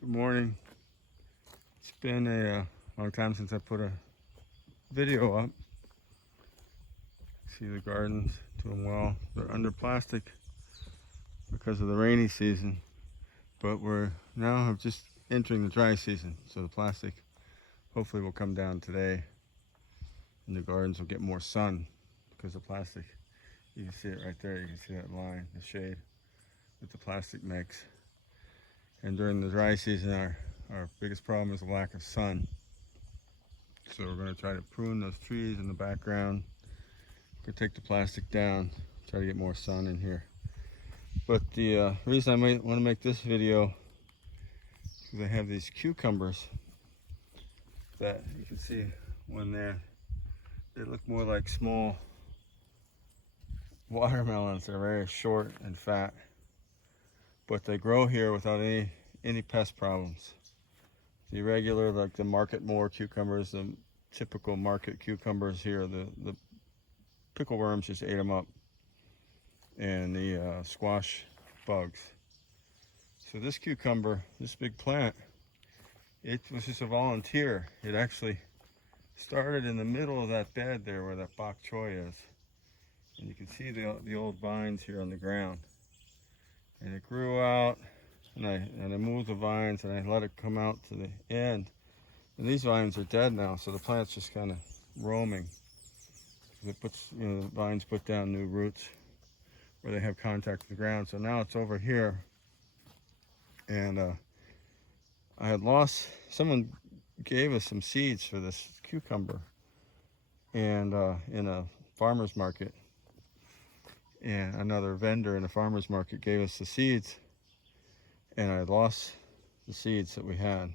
Good morning. It's been a long time since I put a video up. See the gardens doing well. They're under plastic because of the rainy season, but we're now just entering the dry season, so the plastic hopefully will come down today and the gardens will get more sun because of plastic. You can see it right there. You can see that line, the shade that the plastic makes. And during the dry season, our biggest problem is the lack of sun. So we're going to try to prune those trees in the background. We're going to take the plastic down, try to get more sun in here. But the reason I might want to make this video is because I have these cucumbers that you can see when they look more like small watermelons. They're very short and fat, but they grow here without any pest problems. The regular, like the market more cucumbers, the typical market cucumbers here, the pickle worms just ate them up, and the squash bugs. So this cucumber, this big plant, it was just a volunteer. It actually started in the middle of that bed there where that bok choy is, and you can see the old vines here on the ground. And it grew out, and I moved the vines and I let it come out to the end. And these vines are dead now, so the plant's just kind of roaming. It puts, the vines put down new roots where they have contact with the ground. So now it's over here, and I had lost. Someone gave us some seeds for this cucumber, and in a farmer's market, and another vendor in a farmer's market gave us the seeds, and I lost the seeds that we had.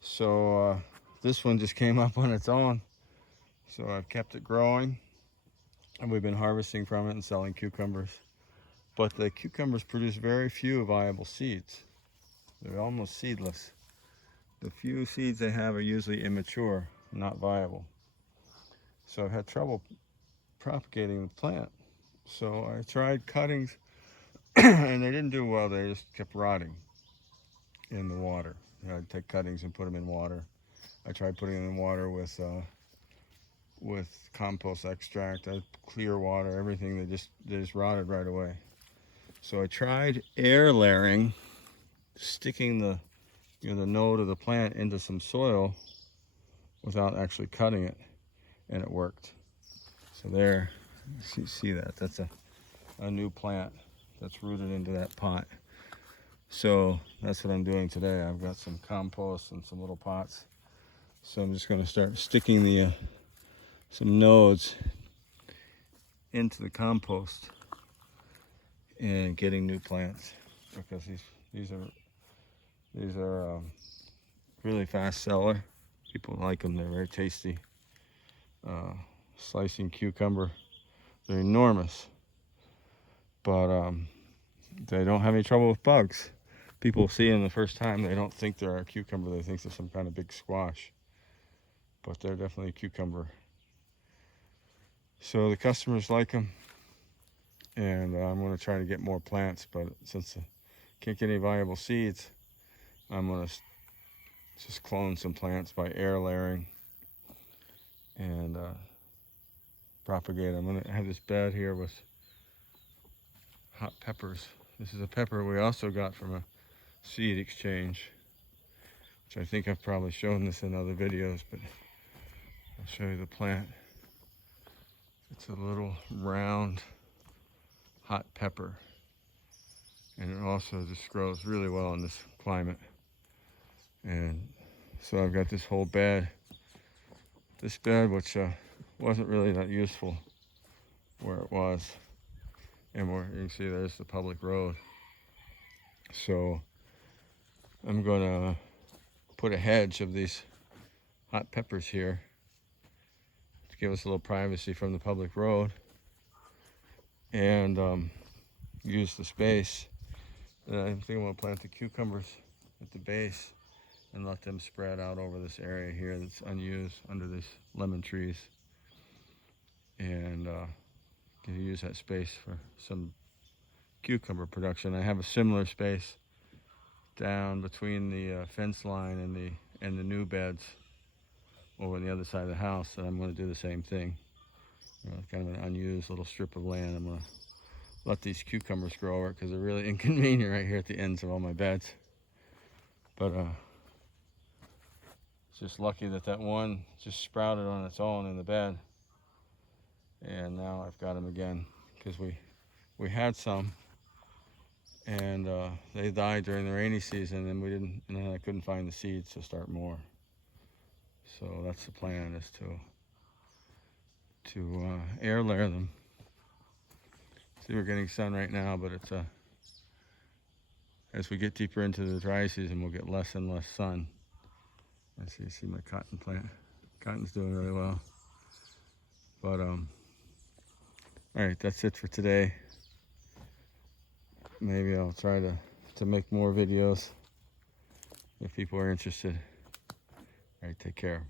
So this one just came up on its own. So I've kept it growing, and we've been harvesting from it and selling cucumbers. But the cucumbers produce very few viable seeds. They're almost seedless. The few seeds they have are usually immature, not viable. So I've had trouble propagating the plant. So I tried cuttings and they didn't do well. They just kept rotting in the water. I'd take cuttings and put them in water. I tried putting them in water with compost extract, clear water, everything. They just rotted right away. So I tried air layering, sticking the node of the plant into some soil without actually cutting it, and it worked. So there, you see that? That's a new plant that's rooted into that pot. So that's what I'm doing today. I've got some compost and some little pots. So I'm just going to start sticking some nodes into the compost and getting new plants, because these are really fast seller. People like them. They're very tasty. Slicing cucumber, they're enormous, but they don't have any trouble with bugs. People see them the first time, they don't think they're a cucumber. They think they're some kind of big squash, but they're definitely a cucumber. So the customers like them, and I'm going to try to get more plants, but since I can't get any viable seeds, I'm going to just clone some plants by air layering and propagate. I'm going to have this bed here with hot peppers. This is a pepper we also got from a seed exchange, which I think I've probably shown this in other videos, but I'll show you the plant. It's a little round hot pepper, and it also just grows really well in this climate. And so I've got this whole bed. This bed, which wasn't really that useful where it was, and where you can see there's the public road. So I'm gonna put a hedge of these hot peppers here to give us a little privacy from the public road, and use the space. And I think I'm gonna plant the cucumbers at the base and let them spread out over this area here that's unused under these lemon trees, and can use that space for some cucumber production. I have a similar space down between the fence line and the new beds over on the other side of the house, and I'm going to do the same thing. Kind of an unused little strip of land. I'm going to let these cucumbers grow over it because they're really inconvenient right here at the ends of all my beds. But it's just lucky that that one just sprouted on its own in the bed, and now I've got them again because we had some, and they died during the rainy season, and then I couldn't find the seeds to start more. So that's the plan, is to air layer them. See, we're getting sun right now, but it's as we get deeper into the dry season, we'll get less and less sun. You see my cotton plant. Cotton's doing really well. But all right, that's it for today. Maybe I'll try to make more videos if people are interested. All right, take care.